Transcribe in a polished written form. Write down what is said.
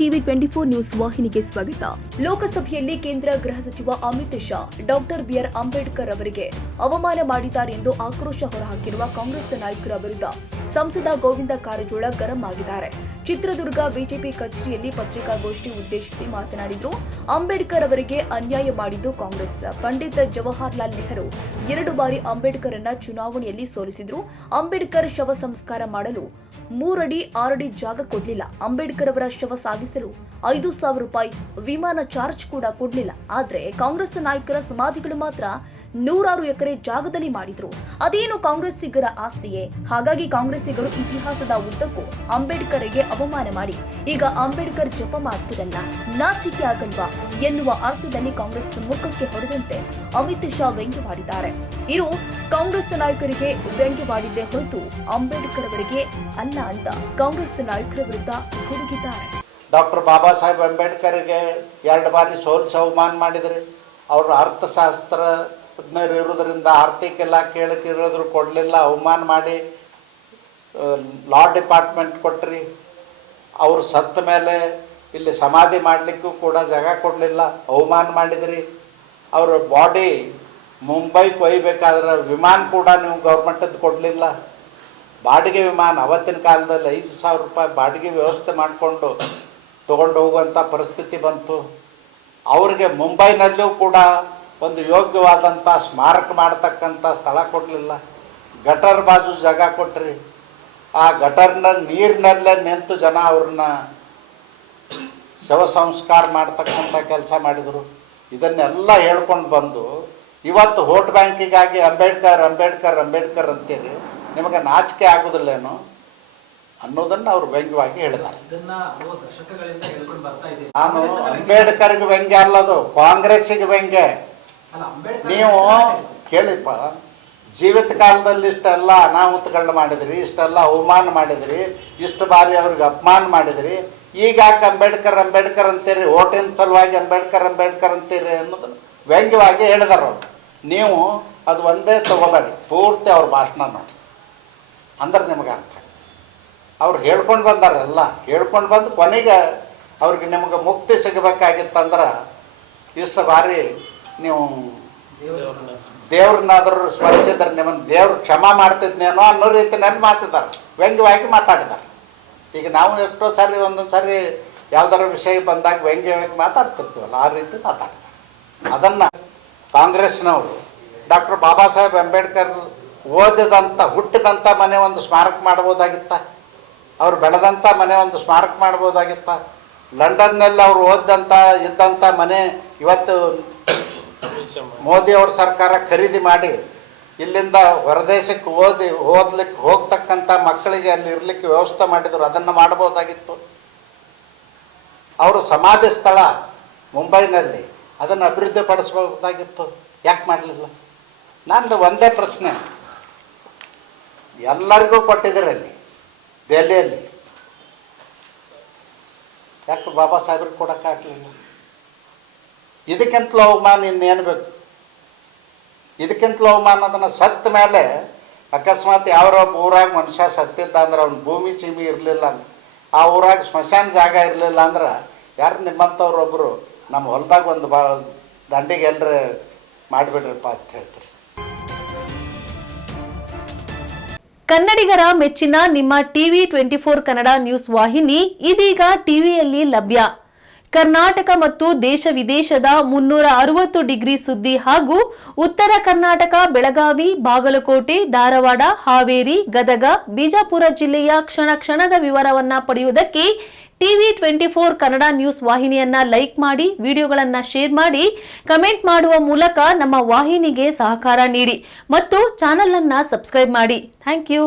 TV 24 news ವಾಹಿನಿಗೆ ಸ್ವಾಗತ. ಲೋಕಸಭೆಯಲ್ಲಿ ಕೇಂದ್ರ ಗೃಹ ಸಚಿವ ಅಮಿತ್ ಶಾ ಡಾಕ್ಟರ್ ಬಿಆರ್ ಅಂಬೇಡ್ಕರ್ ಅವರಿಗೆ ಅವಮಾನ ಮಾಡಿದ್ದಾರೆ ಎಂದು ಆಕ್ರೋಶ ಹೊರಹಾಕಿರುವ ಕಾಂಗ್ರೆಸ್ ನಾಯಕರ ವಿರುದ್ಧ ಸಂಸದ ಗೋವಿಂದ ಕಾರಜೋಳ ಗರಂ ಆಗಿದ್ದಾರೆ. ಚಿತ್ರದುರ್ಗ ಬಿಜೆಪಿ ಕಚೇರಿಯಲ್ಲಿ ಪತ್ರಿಕಾಗೋಷ್ಠಿ ಉದ್ದೇಶಿಸಿ ಮಾತನಾಡಿದರು. ಅಂಬೇಡ್ಕರ್ ಅವರಿಗೆ ಅನ್ಯಾಯ ಮಾಡಿದ್ದು ಕಾಂಗ್ರೆಸ್. ಪಂಡಿತ್ ಜವಾಹರ್ಲಾಲ್ ನೆಹರು 2 ಬಾರಿ ಅಂಬೇಡ್ಕರ್ ಅನ್ನ ಚುನಾವಣೆಯಲ್ಲಿ ಸೋಲಿಸಿದ್ರು. ಅಂಬೇಡ್ಕರ್ ಶವ ಸಂಸ್ಕಾರ ಮಾಡಲು 3 ಅಡಿ 6 ಅಡಿ ಜಾಗ ಕೊಡ್ಲಿಲ್ಲ. ಅಂಬೇಡ್ಕರ್ ಅವರ ಶವ ಸಾಗಿಸಲು 5,000 ರೂಪಾಯಿ ವಿಮಾನ ಚಾರ್ಜ್ ಕೂಡ ಕೊಡ್ಲಿಲ್ಲ. ಆದ್ರೆ ಕಾಂಗ್ರೆಸ್ ನಾಯಕರ ಸಮಾಧಿಗಳು ಮಾತ್ರ 100 ಎಕರೆ ಜಾಗದಲ್ಲಿ ಮಾಡಿದ್ರು. ಅದೇನು ಕಾಂಗ್ರೆಸ್ಸಿಗರ ಆಸ್ತಿಯೇ? ಹಾಗಾಗಿ ಕಾಂಗ್ರೆಸ್ಸಿಗರು ಇತಿಹಾಸದ ಉದ್ದಕ್ಕೂ ಅಂಬೇಡ್ಕರ್ಗೆ ಅವಮಾನ ಮಾಡಿ ಈಗ ಅಂಬೇಡ್ಕರ್ ಜಪ ಮಾಡ್ತಿರಲ್ಲ, ನಾಚಿಕೆ ಆಗಲ್ವಾ ಎನ್ನುವ ಅರ್ಥದಲ್ಲಿ ಕಾಂಗ್ರೆಸ್ ಮುಖಕ್ಕೆ ಹೊಡೆದಂತೆ ಅಮಿತ್ ಶಾ ವ್ಯಂಗ್ಯವಾಡಿದ್ದಾರೆ. ಇದು ಕಾಂಗ್ರೆಸ್ ನಾಯಕರಿಗೆ ವ್ಯಂಗ್ಯವಾಡಿದ್ದೇ ಹೊರತು ಅಂಬೇಡ್ಕರ್ ಅವರಿಗೆ ಅಲ್ಲ ಅಂತ ಕಾಂಗ್ರೆಸ್ ನಾಯಕರ ವಿರುದ್ಧ ಗುಡುಗಿದ್ದಾರೆ. ಡಾಕ್ಟರ್ ಬಾಬಾ ಸಾಹೇಬ್ ಅಂಬೇಡ್ಕರ್ಗೆ 2 ಬಾರಿ ಸೋಲಿಸಿ ಅವಮಾನ ಮಾಡಿದ್ರಿ. ಅವರು ಅರ್ಥಶಾಸ್ತ್ರ ಇರೋದ್ರಿಂದ ಆರ್ಥಿಕ ಇಲಾಖೆ ಇರೋದ್ರು ಕೊಡಲಿಲ್ಲ, ಅವಮಾನ ಮಾಡಿ ಲಾ ಡಿಪಾರ್ಟ್ಮೆಂಟ್ ಕೊಟ್ರಿ. ಅವರು ಸತ್ತ ಮೇಲೆ ಇಲ್ಲಿ ಸಮಾಧಿ ಮಾಡಲಿಕ್ಕೂ ಕೂಡ ಜಾಗ ಕೊಡಲಿಲ್ಲ, ಅವಮಾನ ಮಾಡಿದ್ರಿ. ಅವ್ರ ಬಾಡಿ ಮುಂಬೈಗೆ ಒಯ್ಬೇಕಾದ್ರೆ ವಿಮಾನ ಕೂಡ ನೀವು ಗೌರ್ಮೆಂಟದ್ದು ಕೊಡಲಿಲ್ಲ. ಬಾಡಿಗೆ ವಿಮಾನ ಅವತ್ತಿನ ಕಾಲದಲ್ಲಿ 5,000 ರೂಪಾಯಿ ಬಾಡಿಗೆ ವ್ಯವಸ್ಥೆ ಮಾಡಿಕೊಂಡು ತೊಗೊಂಡು ಹೋಗುವಂಥ ಪರಿಸ್ಥಿತಿ ಬಂತು. ಅವ್ರಿಗೆ ಮುಂಬೈನಲ್ಲೂ ಕೂಡ ಒಂದು ಯೋಗ್ಯವಾದಂಥ ಸ್ಮಾರಕ ಮಾಡ್ತಕ್ಕಂಥ ಸ್ಥಳ ಕೊಡಲಿಲ್ಲ. ಗಟರ್ ಬಾಜು ಜಾಗ ಕೊಟ್ರಿ. ಆ ಗಟರ್ನ ನೀರಿನಲ್ಲೇ ನಿಂತು ಜನ ಅವ್ರನ್ನ ಶವ ಸಂಸ್ಕಾರ ಮಾಡ್ತಕ್ಕಂಥ ಕೆಲಸ ಮಾಡಿದರು. ಇದನ್ನೆಲ್ಲ ಹೇಳ್ಕೊಂಡು ಬಂದು ಇವತ್ತು ವೋಟ್ ಬ್ಯಾಂಕಿಗಾಗಿ ಅಂಬೇಡ್ಕರ್ ಅಂಬೇಡ್ಕರ್ ಅಂಬೇಡ್ಕರ್ ಅಂತೀರಿ, ನಿಮಗೆ ನಾಚಿಕೆ ಆಗೋದಿಲ್ಲೇನೋ ಅನ್ನೋದನ್ನು ಅವರು ವ್ಯಂಗ್ಯವಾಗಿ ಹೇಳಿದ್ದಾರೆ. ನಾನು ಅಂಬೇಡ್ಕರ್ಗೆ ವ್ಯಂಗ್ಯ ಅಲ್ಲದು, ಕಾಂಗ್ರೆಸ್ಸಿಗೆ ವ್ಯಂಗ್ಯ. ನೀವು ಕೇಳಿಪ್ಪ, ಜೀವಿತ ಕಾಲದಲ್ಲಿ ಇಷ್ಟೆಲ್ಲ ಅನಾಹುತಗಳನ್ನ ಮಾಡಿದ್ರಿ, ಇಷ್ಟೆಲ್ಲ ಅವಮಾನ ಮಾಡಿದ್ರಿ, ಇಷ್ಟು ಬಾರಿ ಅವ್ರಿಗೆ ಅಪಮಾನ ಮಾಡಿದ್ರಿ, ಈಗ ಯಾಕೆ ಅಂಬೇಡ್ಕರ್ ಅಂಬೇಡ್ಕರ್ ಅಂತೀರಿ, ಓಟಿನ ಸಲುವಾಗಿ ಅಂಬೇಡ್ಕರ್ ಅಂಬೇಡ್ಕರ್ ಅಂತೀರಿ ಅನ್ನೋದನ್ನು ವ್ಯಂಗ್ಯವಾಗಿ ಹೇಳಿದಾರೆ ಅವರು. ನೀವು ಅದು ಒಂದೇ ತಗೋಬೇಡಿ, ಪೂರ್ತಿ ಅವ್ರ ಭಾಷಣ ನೋಡಿ ಅಂದ್ರೆ ನಿಮಗೆ ಅರ್ಥ ಆಗುತ್ತೆ. ಅವ್ರು ಹೇಳ್ಕೊಂಡು ಬಂದಾರೆ, ಎಲ್ಲ ಹೇಳ್ಕೊಂಡು ಬಂದು ಕೊನೆಗೆ ಅವ್ರಿಗೆ ನಿಮಗೆ ಮುಕ್ತಿ ಸಿಗಬೇಕಾಗಿತ್ತಂದ್ರೆ ಇಷ್ಟು ಬಾರಿ ನೀವು ದೇವ್ರನ್ನಾದರೂ ಸ್ಮರಿಸಿದ್ರೆ ನಿಮ್ಮನ್ನು ದೇವ್ರು ಕ್ಷಮಾ ಮಾಡ್ತಿದ್ನೇನೋ ಅನ್ನೋ ರೀತಿಯಲ್ಲಿ ಮಾತಿದ್ದಾರೆ, ವ್ಯಂಗ್ಯವಾಗಿ ಮಾತಾಡಿದ್ದಾರೆ. ಈಗ ನಾವು ಎಷ್ಟೋ ಸಾರಿ ಒಂದೊಂದು ಸಾರಿ ಯಾವ್ದಾರ ವಿಷಯ ಬಂದಾಗ ವ್ಯಂಗ್ಯವಾಗಿ ಮಾತಾಡ್ತಿರ್ತೀವಲ್ಲ, ಆ ರೀತಿ ಮಾತಾಡ್ತಾರೆ. ಅದನ್ನು ಕಾಂಗ್ರೆಸ್ನವರು ಡಾಕ್ಟರ್ ಬಾಬಾ ಸಾಹೇಬ್ ಅಂಬೇಡ್ಕರ್ ಓದಿದಂಥ ಹುಟ್ಟಿದಂಥ ಮನೆ ಒಂದು ಸ್ಮಾರಕ ಮಾಡ್ಬೋದಾಗಿತ್ತ, ಅವ್ರು ಬೆಳೆದಂಥ ಮನೆ ಒಂದು ಸ್ಮಾರಕ ಮಾಡ್ಬೋದಾಗಿತ್ತ. ಲಂಡನ್ನಲ್ಲಿ ಅವ್ರು ಇದ್ದಂಥ ಮನೆ ಇವತ್ತು ಮೋದಿಯವ್ರ ಸರ್ಕಾರ ಖರೀದಿ ಮಾಡಿ ಇಲ್ಲಿಂದ ಹೊರದೇಶಕ್ಕೆ ಓದ್ಲಿಕ್ಕೆ ಹೋಗ್ತಕ್ಕಂಥ ಮಕ್ಕಳಿಗೆ ಅಲ್ಲಿ ಇರಲಿಕ್ಕೆ ವ್ಯವಸ್ಥೆ ಮಾಡಿದರು. ಅದನ್ನು ಮಾಡ್ಬೋದಾಗಿತ್ತು. ಅವರು ಸಮಾಧಿ ಸ್ಥಳ ಮುಂಬೈನಲ್ಲಿ ಅದನ್ನು ಅಭಿವೃದ್ಧಿ ಪಡಿಸ್ಬೋದಾಗಿತ್ತು, ಯಾಕೆ ಮಾಡಲಿಲ್ಲ? ನಂದು ಒಂದೇ ಪ್ರಶ್ನೆ, ಎಲ್ಲರಿಗೂ ಕೊಟ್ಟಿದ್ದೀರಲ್ಲಿ ದೆಹಲಿಯಲ್ಲಿ, ಯಾಕೆ ಬಾಬಾ ಸಾಹೇಬ್ರಿಗೆ ಕೊಡೋಕ್ಕಾಗಲಿಲ್ಲ? ಇದಕ್ಕಿಂತಲೂ ಅವಮಾನ ಇನ್ನೇನು ಬೇಕು? ಇದಕ್ಕಿಂತಲೂ ಅವಮಾನ ಅದನ್ನು ಸತ್ತ ಮೇಲೆ ಅಕಸ್ಮಾತ್ ಯಾವ್ರೊಬ್ಬ ಊರಾಗ ಮನುಷ್ಯ ಸತ್ತಿದ್ದ ಅಂದ್ರೆ ಅವ್ನ ಭೂಮಿ ಸೀಮಿ ಇರಲಿಲ್ಲ ಅಂದ್ರೆ, ಆ ಊರಾಗ ಸ್ಮಶಾನ ಜಾಗ ಇರಲಿಲ್ಲ ಅಂದ್ರೆ ಯಾರು ನಿಮ್ಮಂಥವ್ರೊಬ್ಬರು ನಮ್ಮ ಹೊಲದಾಗ ಒಂದು ದಂಡಿಗೆ ಎಲ್ಲರ ಮಾಡಿಬಿಡ್ರಪ್ಪ ಅಂತ ಹೇಳ್ತಾರೆ. ಕನ್ನಡಿಗರ ಮೆಚ್ಚಿನ ನಿಮ್ಮ ಟಿವಿ 24 ಕನ್ನಡ ನ್ಯೂಸ್ ವಾಹಿನಿ ಇದೀಗ ಟಿವಿಯಲ್ಲಿ ಲಭ್ಯ. ಕರ್ನಾಟಕ ಮತ್ತು ದೇಶ ವಿದೇಶದ 360 ಡಿಗ್ರಿ ಸುದ್ದಿ ಹಾಗೂ ಉತ್ತರ ಕರ್ನಾಟಕ, ಬೆಳಗಾವಿ, ಬಾಗಲಕೋಟೆ, ಧಾರವಾಡ, ಹಾವೇರಿ, ಗದಗ, ಬಿಜಾಪುರ ಜಿಲ್ಲೆಯ ಕ್ಷಣ ಕ್ಷಣದ ವಿವರವನ್ನ ಪಡೆಯುವುದಕ್ಕೆ ಟಿವಿ 24 ಕನ್ನಡ ನ್ಯೂಸ್ ವಾಹಿನಿಯನ್ನ ಲೈಕ್ ಮಾಡಿ, ವಿಡಿಯೋಗಳನ್ನ ಶೇರ್ ಮಾಡಿ, ಕಮೆಂಟ್ ಮಾಡುವ ಮೂಲಕ ನಮ್ಮ ವಾಹಿನಿಗೆ ಸಹಕಾರ ನೀಡಿ ಮತ್ತು ಚಾನೆಲ್ ಅನ್ನ ಸಬ್ಸ್ಕ್ರೈಬ್ ಮಾಡಿ. Thank you.